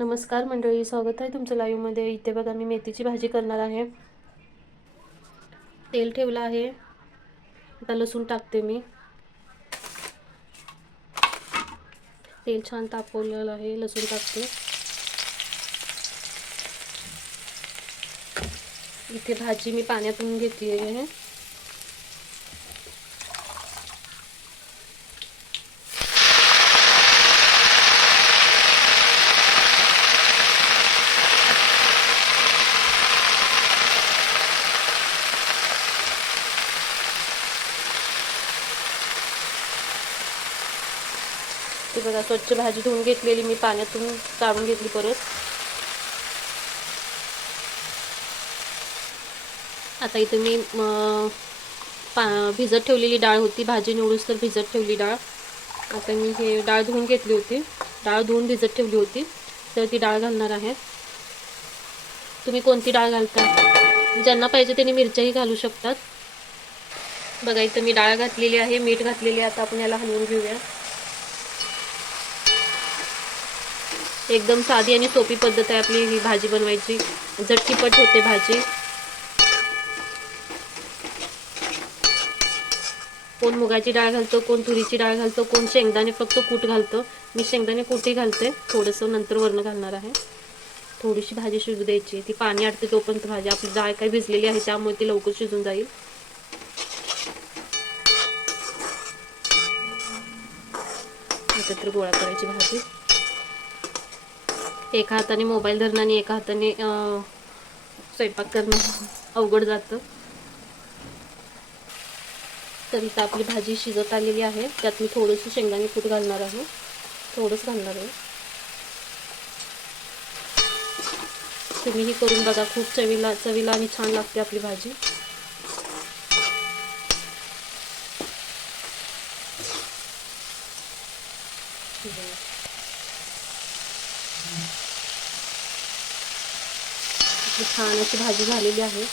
नमस्कार मंडळी स्वागत आहे तुमचं लाईव्हमध्ये इथे बघा मी मेथीची भाजी करणार आहे. तेल ठेवलं आहे. आता लसूण टाकते मी. तेल छान तापवलेलं आहे लसूण टाकते. इथे भाजी मी पाण्यातून घेतली आहे. ती बघा स्वच्छ भाजी धुवून घेतलेली मी पाण्यातून काढून घेतली परत. आता इथे मी पा भिजत ठेवलेली डाळ होती. भाजी निवडूस तर भिजत ठेवली डाळ. आता मी हे डाळ धुवून घेतली होती. डाळ धुवून भिजत ठेवली होती. तर ती डाळ घालणार आहे. तुम्ही कोणती डाळ घालता? ज्यांना पाहिजे त्यांनी मिरच्याही घालू शकतात. बघा इथं मी डाळ घातलेली आहे मीठ घातलेली आहे. आता आपण याला हलवून घेऊया. एकदम साधी आणि सोपी पद्धत आहे आपली ही भाजी बनवायची. झटकीपट होते भाजी. कोण मुगाची डाळ घालतो कोण तुरीची डाळ घालतो कोण शेंगदाणे फक्त कूट घालतो. मी शेंगदाणे कुठे घालते? थोडंसं नंतर वरण घालणार आहे. थोडीशी भाजी शिजू द्यायची. ती पाणी आटते तोपर्यंत भाजी. आपली डाळ काही भिजलेली आहे त्यामुळे ती लवकर शिजून जाईल. एकत्र गोळा करायची भाजी. एका हाताने मोबाईल धरणं आणि एका हाताने स्वयंपाक करणं अवघड जातं. तर इथं आपली भाजी शिजत आलेली आहे. त्यात मी थोडंसं शेंगदाणे कूट घालणार आहे. थोडंच घालणार आहे. तुम्हीही करून बघा. खूप चवीला चवीला आणि छान लागते आपली भाजी. आपली छान अशी भाजी झालेली आहे.